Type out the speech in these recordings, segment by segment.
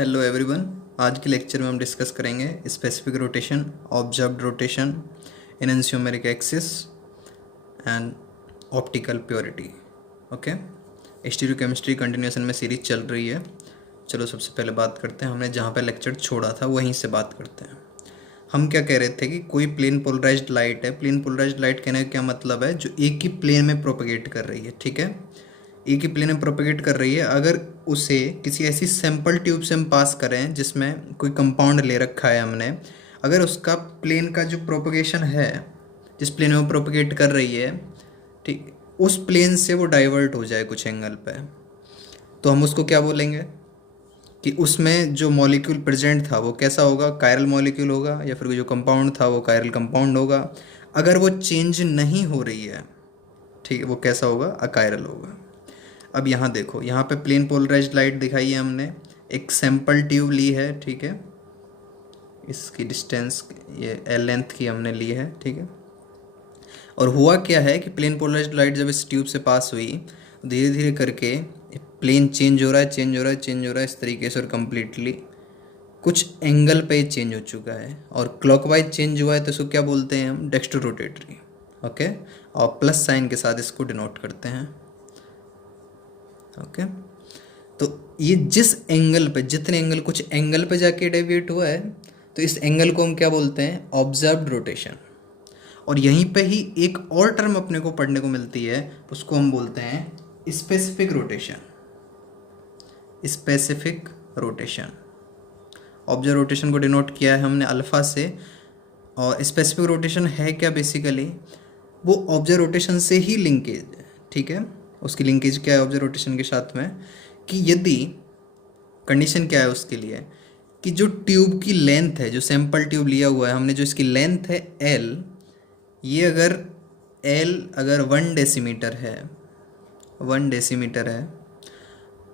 Hello everyone. आज के lecture में हम डिस्कस करेंगे specific rotation, observed rotation, enantiomeric excess and optical purity. Okay, stereochemistry continuation में सीरीज चल रही है। चलो सबसे पहले बात करते हैं, हमने जहाँ पे लेक्चर छोड़ा था वहीं से बात करते हैं। हम क्या कह रहे थे कि कोई प्लेन पोलराइज्ड लाइट है। प्लेन पोलराइज्ड लाइट कहने का क्या मतलब है? जो एक ही प्लेन में प्रोपेगेट कर रही है। ठीक है, एक ही प्लेन में प्रोपेगेट कर रही है। अगर उसे किसी ऐसी सैंपल ट्यूब से हम पास करें जिसमें कोई कंपाउंड ले रखा है हमने, अगर उसका प्लेन का जो प्रोपेगेशन है, जिस प्लेन में वो प्रोपेगेट कर रही है, ठीक, उस प्लेन से वो डाइवर्ट हो जाए कुछ एंगल पे, तो हम उसको क्या बोलेंगे कि उसमें जो मॉलिक्यूल प्रेजेंट था वो कैसा होगा? कायरल मॉलिक्यूल होगा, या फिर जो कंपाउंड था वो कायरल कंपाउंड होगा। अगर वो चेंज नहीं हो रही है, ठीक है, वो कैसा होगा? अकायरल होगा। अब यहाँ देखो, यहाँ पे प्लेन पोलराइज्ड लाइट दिखाई है हमने, एक सैंपल ट्यूब ली है। ठीक है, इसकी डिस्टेंस ये एल लेंथ की हमने ली है। ठीक है, और हुआ क्या है कि प्लेन पोलराइज्ड लाइट जब इस ट्यूब से पास हुई, धीरे धीरे करके प्लेन चेंज हो रहा है, चेंज हो रहा है, चेंज हो रहा है इस तरीके से, और कम्प्लीटली कुछ एंगल पे चेंज हो चुका है और क्लॉकवाइज चेंज हुआ है, तो इसको क्या बोलते हैं हम? Dextro rotatory. ओके, और प्लस साइन के साथ इसको डिनोट करते हैं। ओके, तो ये जिस एंगल पे, जितने एंगल, कुछ एंगल पे जाके डेविएट हुआ है, तो इस एंगल को हम क्या बोलते हैं? Observed rotation. और यहीं पे ही एक और टर्म अपने को पढ़ने को मिलती है, उसको हम बोलते हैं specific rotation. Specific rotation, observe rotation को डिनोट किया है हमने अल्फा से। और स्पेसिफिक रोटेशन है क्या? बेसिकली वो ऑब्जर्व रोटेशन से ही लिंकेज है। ठीक है, उसकी लिंकेज क्या है ऑब्जर्व रोटेशन के साथ में? कि यदि कंडीशन क्या है उसके लिए कि जो ट्यूब की लेंथ है, जो सैंपल ट्यूब लिया हुआ है हमने, जो इसकी लेंथ है एल, ये अगर एल अगर 1 डेसीमीटर है, 1 डेसीमीटर है,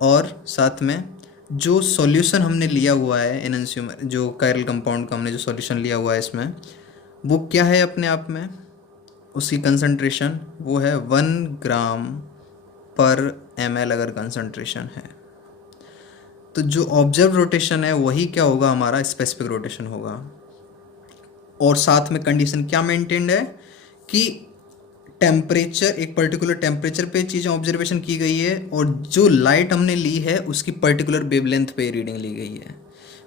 और साथ में जो सॉल्यूशन हमने लिया हुआ है एनेंशियोमर, जो कायरल कंपाउंड का हमने जो सॉल्यूशन लिया हुआ है इसमें, वो क्या है अपने आप में? उसकी कंसंट्रेशन वो है 1 ग्राम पर ml अगर कंसंट्रेशन है, तो जो ऑब्जर्व रोटेशन है वही क्या होगा? हमारा स्पेसिफिक रोटेशन होगा। और साथ में कंडीशन क्या मेंटेन्ड है कि टेम्परेचर, एक पर्टिकुलर टेम्परेचर पे चीज़ें ऑब्जर्वेशन की गई है, और जो लाइट हमने ली है उसकी पर्टिकुलर वेवलेंथ पे रीडिंग ली गई है।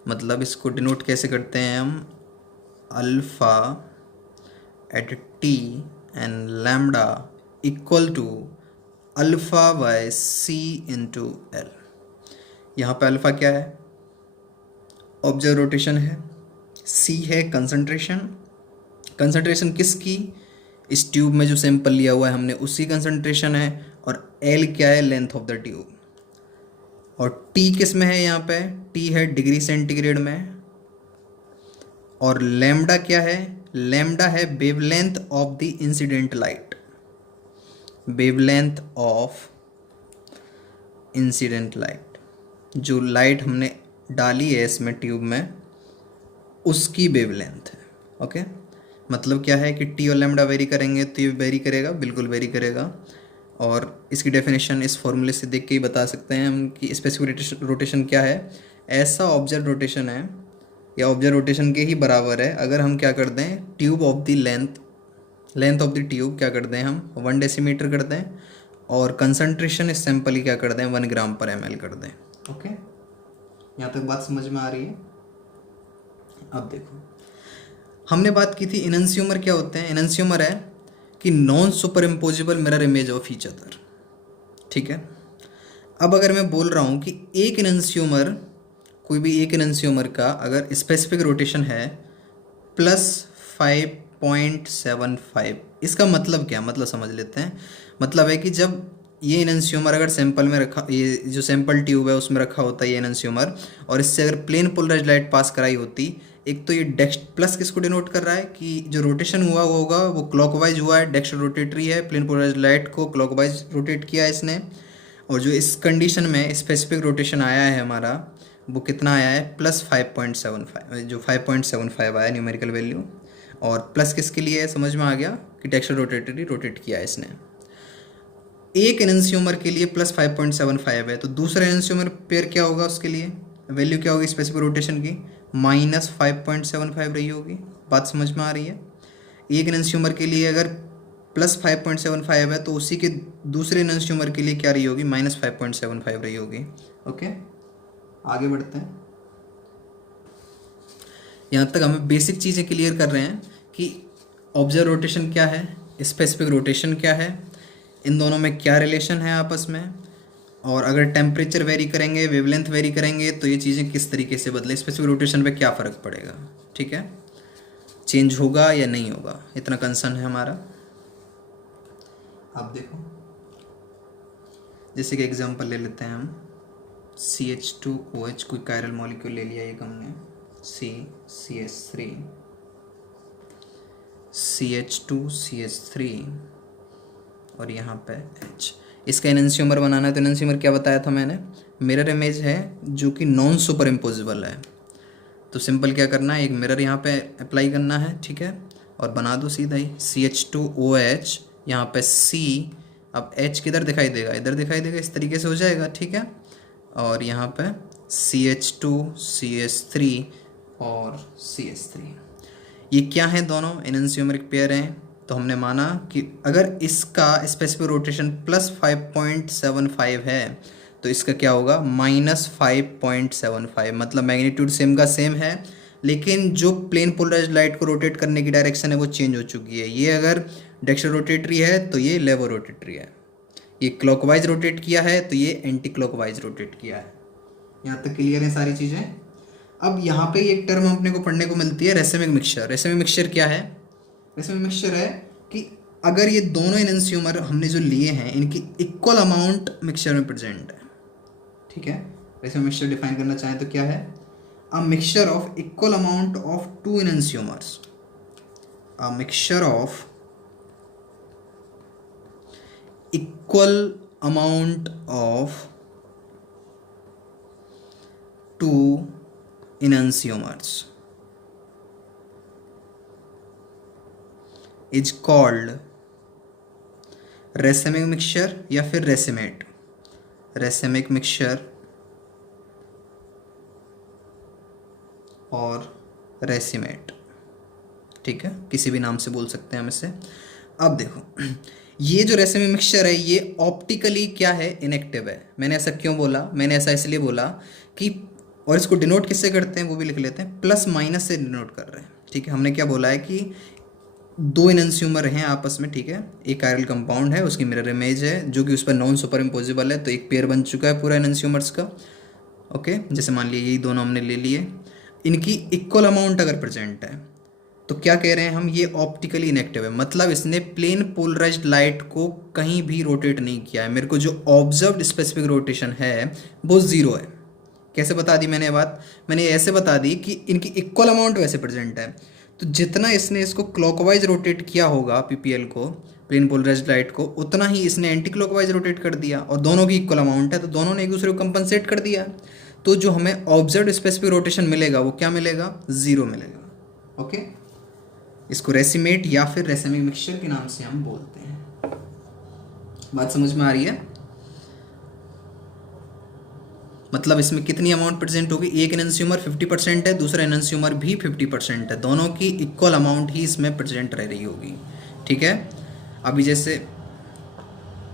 मतलब इसको डिनोट कैसे करते हैं हम? Alpha at T and lambda equal to alpha by C into L. यहाँ पे अल्फा क्या है? ऑब्जर्व रोटेशन है, सी है कंसंट्रेशन। कंसंट्रेशन किसकी? इस ट्यूब में जो सैंपल लिया हुआ है हमने उसकी कंसंट्रेशन है। और एल क्या है? Length of the tube. और टी किस में है? यहाँ पे टी है डिग्री सेंटीग्रेड में। और लैम्डा क्या है? लैम्डा है wavelength of the incident light, wavelength of incident light, जो लाइट हमने डाली है इसमें ट्यूब में उसकी वेवलेंथ है। ओके, मतलब क्या है कि टी और लैम्डा वेरी करेंगे तो ये वेरी करेगा, बिल्कुल वेरी करेगा। और इसकी डेफिनेशन इस फॉर्मूले से देख के ही बता सकते हैं हम कि स्पेसिफिक रोटेशन क्या है। ऐसा ऑब्जर्व रोटेशन है या ऑब्जर्व रोटेशन के ही बराबर है अगर हम क्या कर दें? Tube of the length of the tube क्या कर दें? हम 1 डेसीमीटर कर दें, और कंसंट्रेशन इस सैंपल की क्या कर दें? 1 ग्राम पर ml कर दें। ओके, यहाँ तक बात समझ में आ रही है? अब देखो, हमने बात की थी एनेंशियोमर क्या होते हैं। एनेंशियोमर है कि non super imposable mirror image of each other. ठीक है, अब अगर मैं बोल रहा हूँ कि एक एनेंशियोमर, कोई भी एक एनेंशियोमर का अगर स्पेसिफिक रोटेशन है +5.75, इसका मतलब क्या? मतलब समझ लेते हैं। मतलब है कि जब ये एनेंशियोमर अगर सैंपल में रखा, ये जो सैंपल ट्यूब है उसमें रखा होता है ये एनेंशियोमर, और इससे अगर प्लेन पोलराइज्ड लाइट पास कराई होती, एक तो ये प्लस किसको डिनोट कर रहा है कि जो रोटेशन हुआ वो होगा वो क्लॉकवाइज हुआ है, डेक्स्ट्रो रोटेटरी है, प्लेन पोलराइज्ड लाइट को क्लॉकवाइज रोटेट किया है इसने। और जो इस कंडीशन में स्पेसिफिक रोटेशन आया है हमारा, वो कितना आया है? +5.75, जो 5.75 आया न्यूमेरिकल वैल्यू। और प्लस किसके लिए है? समझ में आ गया कि डेक्स्ट्रो रोटेटरी रोटेट किया है इसने। एक एनेंशियोमर के लिए +5.75 है, तो दूसरा एनेंशियोमर पेयर क्या होगा उसके लिए? वैल्यू क्या होगी स्पेसिफिक रोटेशन की, -5.75 रही होगी। बात समझ में आ रही है। एक एनेंशियोमर के लिए अगर +5.75 है तो उसी के दूसरे एनेंशियोमर के लिए क्या रही होगी, -5.75 रही होगी। ओके, आगे बढ़ते हैं। यहाँ तक हमें बेसिक चीज़ें क्लियर कर रहे हैं कि ऑब्जर्व रोटेशन क्या है, स्पेसिफिक रोटेशन क्या है, इन दोनों में क्या रिलेशन है आपस में, और अगर टेम्परेचर वेरी करेंगे, वेवलेंथ वेरी करेंगे तो ये चीज़ें किस तरीके से बदले, स्पेसिफिक रोटेशन पे क्या फ़र्क पड़ेगा। ठीक है, चेंज होगा या नहीं होगा, इतना कंसर्न है हमारा। आप देखो, जैसे कि एग्जांपल ले लेते हैं हम, CH2OH कोई कायरल मॉलिक्यूल ले लिया एक हमने, CH3 CH2CH3 और यहाँ पे H। इसका एनेंशियोमर बनाना है तो एनेंशियोमर क्या बताया था मैंने, मिरर इमेज है जो कि नॉन सुपर इम्पोजिबल है। तो सिंपल क्या करना है, एक मिरर यहाँ पे अप्लाई करना है, ठीक है, और बना दो सीधा ही CH2OH, यहाँ पे C, अब H किधर दिखाई देगा, इधर दिखाई देगा, इस तरीके से हो जाएगा, ठीक है, और यहाँ पे CH2 CH3 और CH3, ये क्या है, दोनों एनेंशियोमरिक पेयर हैं। तो हमने माना कि अगर इसका स्पेसिफिक रोटेशन +5.75 है तो इसका क्या होगा, -5.75, मतलब मैग्नीट्यूड सेम का सेम है, लेकिन जो प्लेन पोलराइज्ड लाइट को रोटेट करने की डायरेक्शन है वो चेंज हो चुकी है। ये अगर डेक्स्टर रोटेटरी है तो ये लेवो रोटेटरी है, ये क्लॉकवाइज रोटेट किया है तो ये एंटी क्लॉकवाइज रोटेट किया है। यहाँ तक क्लियर है सारी चीज़ें। अब यहाँ पे एक टर्म अपने को पढ़ने को मिलती है, रेसेमिक मिक्सचर। रेसेमिक मिक्सचर क्या है, रेसेमिक मिक्सचर है कि अगर ये दोनों एनेंशियोमर हमने जो लिए हैं इनकी इक्वल अमाउंट मिक्सचर में प्रेजेंट है, ठीक है। रेसेमिक मिक्सचर डिफाइन करना चाहें तो क्या है, a mixture of equal amount of two enantiomers, a mixture of equal amount of two enantiomers is called racemic mixture या फिर रेसिमेट, रेसेमिक मिक्सचर और रेसिमेट, ठीक है, किसी भी नाम से बोल सकते हैं हम इसे। अब देखो, ये जो रेसेमिक मिक्सचर है ये ऑप्टिकली क्या है, इनएक्टिव है। मैंने ऐसा क्यों बोला, मैंने ऐसा इसलिए बोला कि, और इसको डिनोट किससे करते हैं वो भी लिख लेते हैं, प्लस माइनस से डिनोट कर रहे हैं, ठीक है। हमने क्या बोला है कि दो एनेंशियोमर हैं आपस में, ठीक है, एक कायरल कंपाउंड है, उसकी मिरर इमेज है जो कि उस पर नॉन सुपर इम्पोजिबल है, तो एक पेयर बन चुका है पूरा एनेंशियोमर्स का। ओके, जैसे मान लिए यही दोनों हमने ले लिए, इनकी इक्वल अमाउंट अगर प्रेजेंट है तो क्या कह रहे हैं हम, ये ऑप्टिकली इनएक्टिव है, मतलब इसने प्लेन पोलराइज्ड लाइट को कहीं भी रोटेट नहीं किया है। मेरे को जो ऑब्जर्व्ड स्पेसिफिक रोटेशन है वो ज़ीरो है। कैसे बता दी मैंने बात, मैंने ऐसे बता दी कि इनकी इक्वल अमाउंट वैसे प्रेजेंट है, तो जितना इसने इसको क्लॉकवाइज रोटेट किया होगा पीपीएल को, प्लेन पोलराइज्ड लाइट को, उतना ही इसने एंटी क्लॉकवाइज रोटेट कर दिया, और दोनों की इक्वल अमाउंट है तो दोनों ने एक दूसरे को कंपनसेट कर दिया। तो जो हमें ऑब्जर्व्ड स्पेसिफिक रोटेशन मिलेगा वो क्या मिलेगा, ज़ीरो मिलेगा। ओके, इसको रेसिमेट या फिर रेसेमिक मिक्सचर के नाम से हम बोलते हैं। बात समझ में आ रही है, मतलब इसमें कितनी अमाउंट प्रेजेंट होगी, एक एनेंशियोमर 50% है, दूसरा एनेंशियोमर भी 50% है, दोनों की इक्वल अमाउंट ही इसमें प्रेजेंट रह रही होगी, ठीक है। अभी जैसे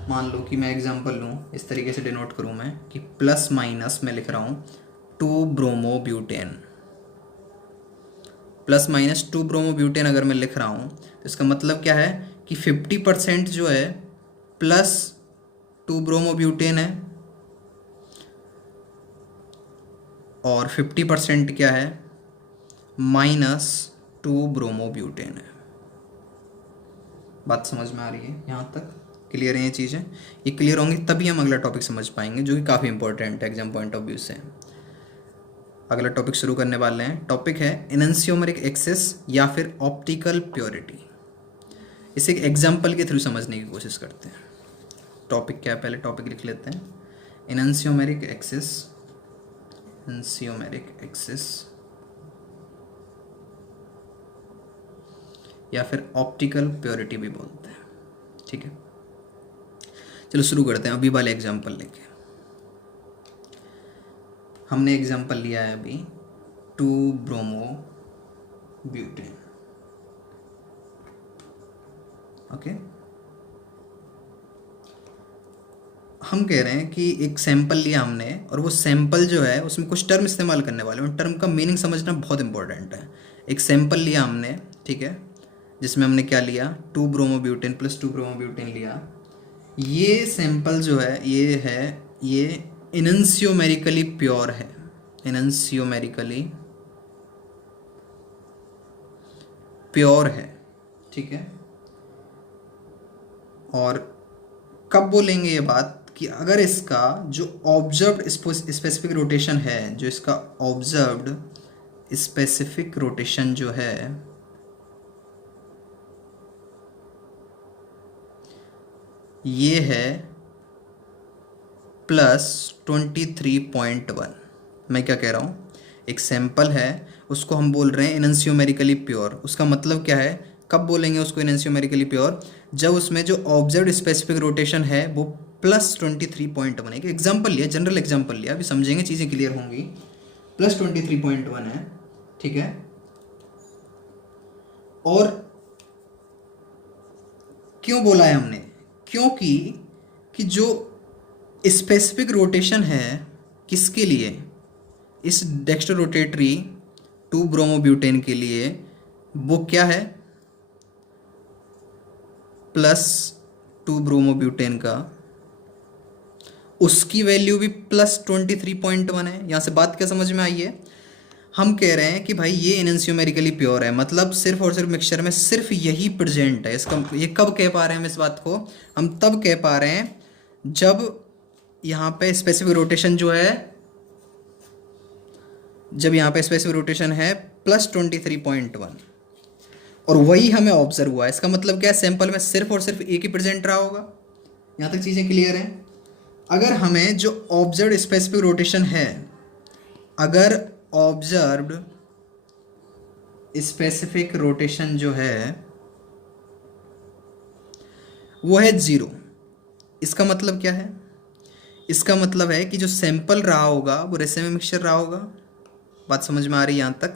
मान लो कि मैं एग्जांपल लूँ, इस तरीके से डिनोट करूँ मैं कि प्लस माइनस मैं लिख रहा हूँ 2 ब्रोमोब्यूटेन, प्लस माइनस 2 ब्रोमोब्यूटेन अगर मैं लिख रहा हूँ तो इसका मतलब क्या है कि 50% जो है प्लस 2 ब्रोमोब्यूटेन है और 50% क्या है, -2 ब्रोमोब्यूटेन है। बात समझ में आ रही है, यहाँ तक क्लियर है ये चीज़ें। ये क्लियर होंगी तभी हम अगला टॉपिक समझ पाएंगे जो कि काफ़ी इंपॉर्टेंट है एग्जाम पॉइंट ऑफ व्यू से। अगला टॉपिक शुरू करने वाले हैं, टॉपिक है एनेंशियोमरिक एक्सेस या फिर ऑप्टिकल प्योरिटी। इसे एक एग्जाम्पल के थ्रू समझने की कोशिश करते हैं। टॉपिक क्या है, पहले टॉपिक लिख लेते हैं, एनेंशियोमरिक एक्सेस, एनेंशियोमरिक एक्सेस या फिर ऑप्टिकल प्योरिटी भी बोलते हैं, ठीक है। चलो शुरू करते हैं अभी वाले एग्जाम्पल लेके। हमने एग्जांपल लिया है अभी 2 ब्रोमो ब्यूटेन। ओके, हम कह रहे हैं कि एक सैंपल लिया हमने और वो सैंपल जो है उसमें कुछ टर्म इस्तेमाल करने वाले हैं, उन टर्म का मीनिंग समझना बहुत इंपॉर्टेंट है। एक सैंपल लिया हमने, ठीक है, जिसमें हमने क्या लिया, 2 bromo butane plus 2 bromo butane लिया। ये सैंपल जो है ये इनन्सियोमेरिकली प्योर है, इनन्सियोमेरिकली प्योर है, ठीक है। और कब बोलेंगे ये बात कि अगर इसका जो ऑब्जर्व्ड स्पेसिफिक रोटेशन है, जो इसका ऑब्जर्व्ड स्पेसिफिक रोटेशन जो है ये है +23.1। मैं क्या कह रहा हूँ, एक सैंपल है उसको हम बोल रहे हैं इनन्सियोमेरिकली प्योर। उसका मतलब क्या है, कब बोलेंगे उसको इनन्सियोमेरिकली प्योर, जब उसमें जो ऑब्जर्व्ड स्पेसिफिक रोटेशन है वो +23.1 है। एक एग्जाम्पल लिया, जनरल एग्जाम्पल लिया, अभी समझेंगे, चीज़ें क्लियर होंगी। +23.1 है, ठीक है। और क्यों बोला है हमने, क्योंकि कि जो स्पेसिफिक रोटेशन है किसके लिए, इस डेक्स्टर रोटेटरी 2 ब्रोमोब्यूटेन के लिए, वो क्या है, +2 ब्रोमोब्यूटेन का, उसकी वैल्यू भी +23.1 है। यहाँ से बात क्या समझ में आई है, हम कह रहे हैं कि भाई ये इनन्सियोमेरिकली प्योर है, मतलब सिर्फ और सिर्फ मिक्सचर में सिर्फ यही प्रेजेंट है। इसका ये कब कह पा रहे हैं हम इस बात को, हम तब कह पा रहे हैं जब यहाँ पे स्पेसिफिक रोटेशन जो है, जब यहाँ पे स्पेसिफिक रोटेशन है +23.1, और वही हमें ऑब्जर्व हुआ है। इसका मतलब क्या है, सैंपल में सिर्फ और सिर्फ एक ही प्रेजेंट रहा होगा। यहाँ तक चीज़ें क्लियर हैं। अगर हमें जो ऑब्जर्व्ड स्पेसिफिक रोटेशन है, अगर ऑब्जर्व्ड स्पेसिफिक रोटेशन जो है वो है 0, इसका मतलब क्या है, इसका मतलब है कि जो सैंपल रहा होगा वो रेसिमी मिक्सचर रहा होगा। बात समझ में आ रही है यहाँ तक।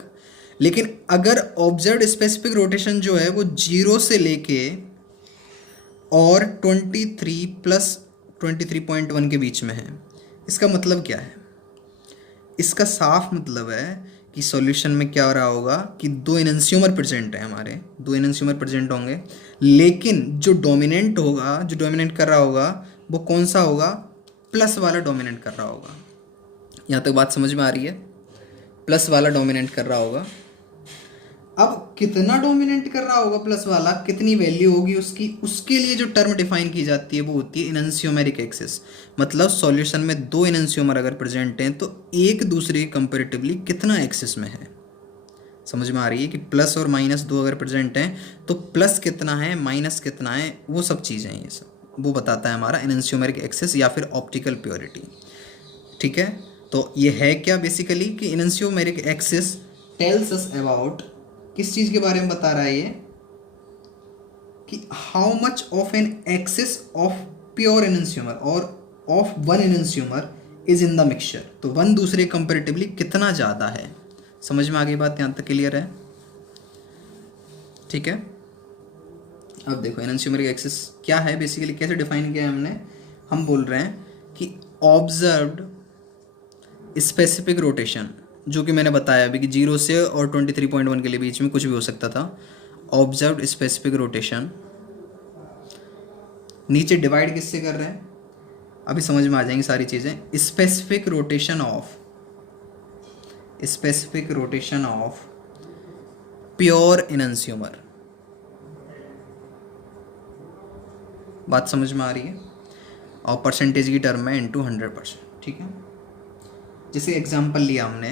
लेकिन अगर ऑब्जर्व्ड स्पेसिफिक रोटेशन जो है वो 0 से लेके और 23 + 23.1 के बीच में है, इसका मतलब क्या है, इसका साफ मतलब है कि सॉल्यूशन में क्या हो रहा होगा कि 2 इनन्सियोमर प्रेजेंट है, हमारे 2 इनन्सियोमर प्रेजेंट होंगे, लेकिन जो डोमिनेंट होगा, जो डोमिनेंट कर रहा होगा वो कौन सा होगा, प्लस वाला डोमिनेंट कर रहा होगा। यहाँ तक बात समझ में आ रही है, प्लस वाला डोमिनेंट कर रहा होगा। अब कितना डोमिनेंट कर रहा होगा प्लस वाला, कितनी वैल्यू होगी उसकी, उसके लिए जो टर्म डिफाइन की जाती है वो होती है इनन्सियोमेरिक एक्सिस। मतलब सॉल्यूशन में 2 इनन्सियोमर अगर प्रेजेंट हैं तो एक दूसरे के कंपेरेटिवली कितना एक्सिस में है। समझ में आ रही है कि प्लस और -2 अगर प्रेजेंट हैं तो प्लस कितना है, माइनस कितना है, वो सब चीज़ें हैं, ये सब वो बताता है हमारा इनन्सियोमेरिक एक्सिस या फिर ऑप्टिकल प्योरिटी। ठीक है, तो ये है क्या बेसिकली कि इनन्सियोमेरिक एक्सिस टेल्स अस अबाउट, किस चीज़ के बारे में बता रहा है ये, कि how much of an excess of pure enantiomer or of one enantiomer is in the mixture. तो वन दूसरे कंपेरेटिवली कितना ज़्यादा है। समझ में आ गई बात, यहाँ तक क्लियर है। ठीक है, अब देखो इनन्सियोमेरिक एक्सिस क्या है बेसिकली, कैसे डिफाइन किया है हमने। हम बोल रहे हैं कि ऑब्जर्व्ड स्पेसिफिक रोटेशन, जो कि मैंने बताया अभी कि 0 से और 23.1 के लिए बीच में कुछ भी हो सकता था। ऑब्जर्व्ड स्पेसिफिक रोटेशन नीचे डिवाइड किससे कर रहे हैं, अभी समझ में आ जाएंगी सारी चीज़ें। स्पेसिफिक रोटेशन ऑफ प्योर इनन्सियोमर, बात समझ में आ रही है, और परसेंटेज की टर्म में × 100%। ठीक है, जैसे एग्जांपल लिया हमने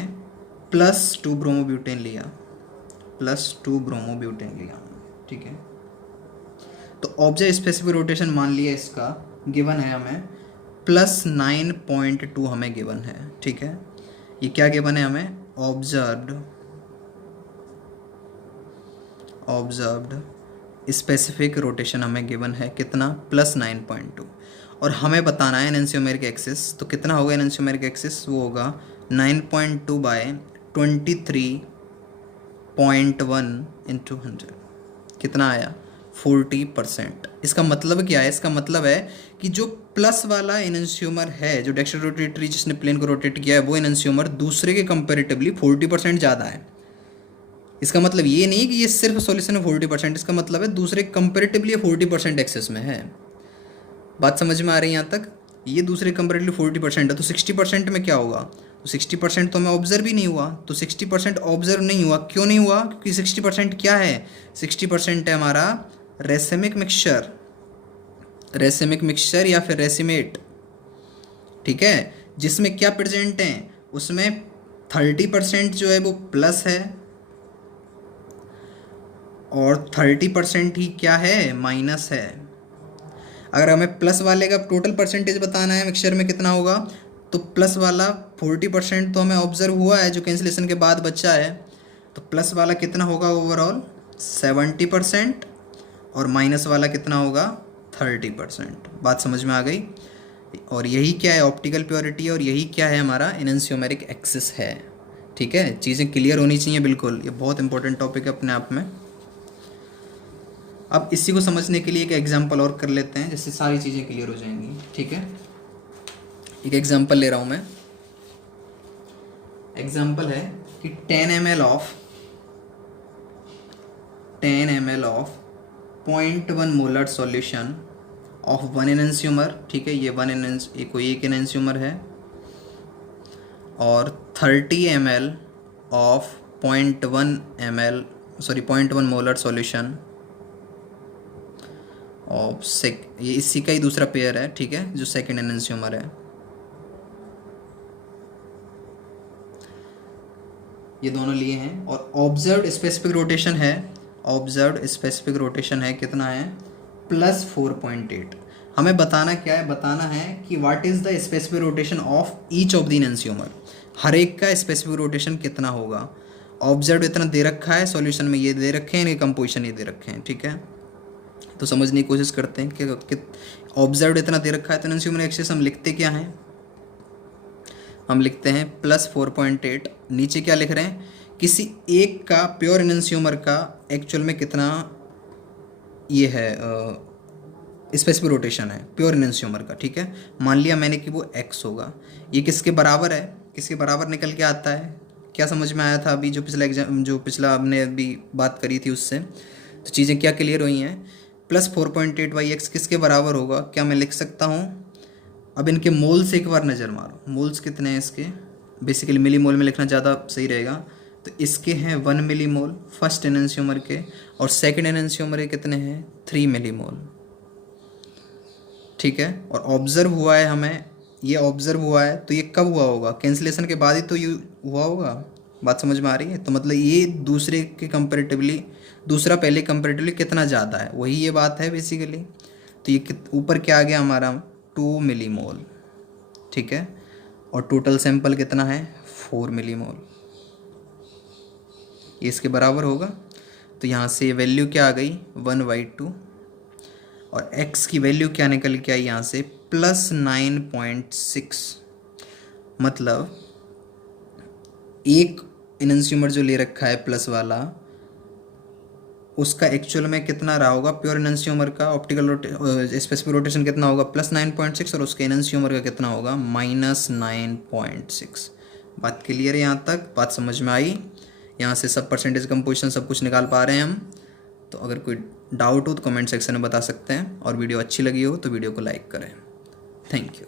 +2 ब्रोमोब्यूटेन लिया, ठीक है। तो ऑब्जेक्ट स्पेसिफिक रोटेशन मान लिया इसका गिवन है हमें +9.2 हमें गिवन है। ठीक है, ये क्या गिवन है हमें, ऑब्जर्व्ड स्पेसिफिक रोटेशन हमें गिवन है कितना, +9.2, और हमें बताना है एनन्सियोमेरिक एक्सिस। तो कितना होगा एनन्सियोमेरिक एक्सिस, वो होगा 9.2 बाय 23.1 इंटू 100 कितना आया 40%। इसका मतलब क्या है? इसका मतलब है कि जो प्लस वाला एनंस्यूमर है, जो डेक्स्ट्रो रोटेटरी जिसने प्लेन को रोटेट किया है, वो एनंस्यूमर दूसरे के कंपेरेटिवली 40% ज़्यादा है। इसका मतलब ये नहीं कि ये सिर्फ सॉल्यूशन है 40%, इसका मतलब है दूसरे कंपेरेटिवली 40% एक्सेस में है। बात समझ में आ रही है यहाँ तक? ये दूसरे कंपेरेटिवली 40% है, तो 60% में क्या होगा? तो 60% तो हमें ऑब्जर्व ही नहीं हुआ। तो 60% ऑब्जर्व नहीं हुआ, क्यों नहीं हुआ? क्योंकि 60% क्या है? 60% है हमारा रेसिमिक मिक्सचर, रेसिमिक मिक्सचर या फिर रेसिमेट, ठीक है, जिसमें क्या प्रेजेंट है? उसमें 30% जो है वो प्लस है और 30% ही क्या है? माइनस है। अगर हमें प्लस वाले का टोटल परसेंटेज बताना है मिक्सचर में कितना होगा, तो प्लस वाला 40% तो हमें ऑब्जर्व हुआ है जो कैंसिलेशन के बाद बचा है, तो प्लस वाला कितना होगा ओवरऑल? 70%। और माइनस वाला कितना होगा? 30%। बात समझ में आ गई? और यही क्या है? Optical purity. और यही क्या है? हमारा एनंस्यूमेरिक एक्सिस है। ठीक है, चीज़ें क्लियर होनी चाहिए बिल्कुल, ये बहुत इंपॉर्टेंट टॉपिक है अपने आप में। अब इसी को समझने के लिए एक एग्जांपल और कर लेते हैं, जिससे सारी चीज़ें क्लियर हो जाएंगी। ठीक है, एक एग्जांपल ले रहा हूँ मैं। एग्जांपल है कि 10 ml of 0.1 molar solution of 1 एनंस्यूमर। ठीक है, ये कोई एक एनंस्यूमर है, और 30 ml of 0.1 molar solution of ये इसी का ही दूसरा पेयर है। ठीक है, जो सेकेंड एनंस्यूमर है, ये दोनों लिए हैं। और ऑब्जर्व्ड स्पेसिफिक रोटेशन है कितना है? +4.8। हमें बताना क्या है? बताना है कि what is the specific rotation of each of the enantiomer. हर एक का स्पेसिफिक रोटेशन कितना होगा? ऑब्जर्व्ड इतना दे रखा है, सॉल्यूशन में ये दे रखे हैं, इनके कंपोजिशन ये दे रखे हैं। ठीक है, तो समझने की कोशिश करते हैं कि ऑब्जर्व्ड इतना दे रखा है, तो एनंस्यूमर एक्सिस हम लिखते क्या हैं? हम लिखते हैं +4.8। नीचे क्या लिख रहे हैं? किसी एक का प्योर एनंस्यूमर का एक्चुअल में कितना ये है स्पेसिफिक रोटेशन है प्योर एनंस्यूमर का। ठीक है, मान लिया मैंने कि वो x होगा। ये किसके बराबर है? किसके बराबर निकल के आता है? क्या समझ में आया था अभी जो पिछला हमने अभी बात करी थी उससे? तो चीज़ें क्या क्लियर हुई हैं? +4.8/x किसके बराबर होगा? क्या मैं लिख सकता हूँ? अब इनके मोल्स एक बार नज़र मारो, मोल्स कितने हैं इसके? बेसिकली मिली मोल में लिखना ज़्यादा सही रहेगा। तो इसके हैं 1 मिली मोल फर्स्ट एनंस्यूमर के, और सेकंड एनंस्यूमर के कितने हैं? 3 मिली मोल। ठीक है, और ऑब्जर्व हुआ है हमें, ये ऑब्जर्व हुआ है, तो ये कब हुआ होगा? कैंसिलेशन के बाद ही तो ये हुआ होगा। बात समझ में आ रही है? तो मतलब ये दूसरे के कंपेरेटिवली, दूसरा पहले कंपेरेटिवली कितना ज़्यादा है, वही ये बात है बेसिकली। तो ये ऊपर क्या आ गया हमारा? 2 मिली मोल। ठीक है, और टोटल सैंपल कितना है? 4 मिली मोल। ये इसके बराबर होगा। तो यहाँ से वैल्यू क्या आ गई? 1/2। और x की वैल्यू क्या निकल के आई यहाँ से? +9.6। मतलब एक एनंस्यूमर जो ले रखा है प्लस वाला, उसका एक्चुअल में कितना रहा होगा? प्योर एनंस्यूमर का ऑप्टिकल स्पेसिफिक रोटेशन कितना होगा? +9.6, और उसके एनंस्यूमर का कितना होगा? -9.6। बात क्लियर है यहाँ तक? बात समझ में आई? यहाँ से सब परसेंटेज कंपोजिशन सब कुछ निकाल पा रहे हैं हम। तो अगर कोई डाउट हो तो कमेंट सेक्शन में बता सकते हैं, और वीडियो अच्छी लगी हो तो वीडियो को लाइक करें। Thank you.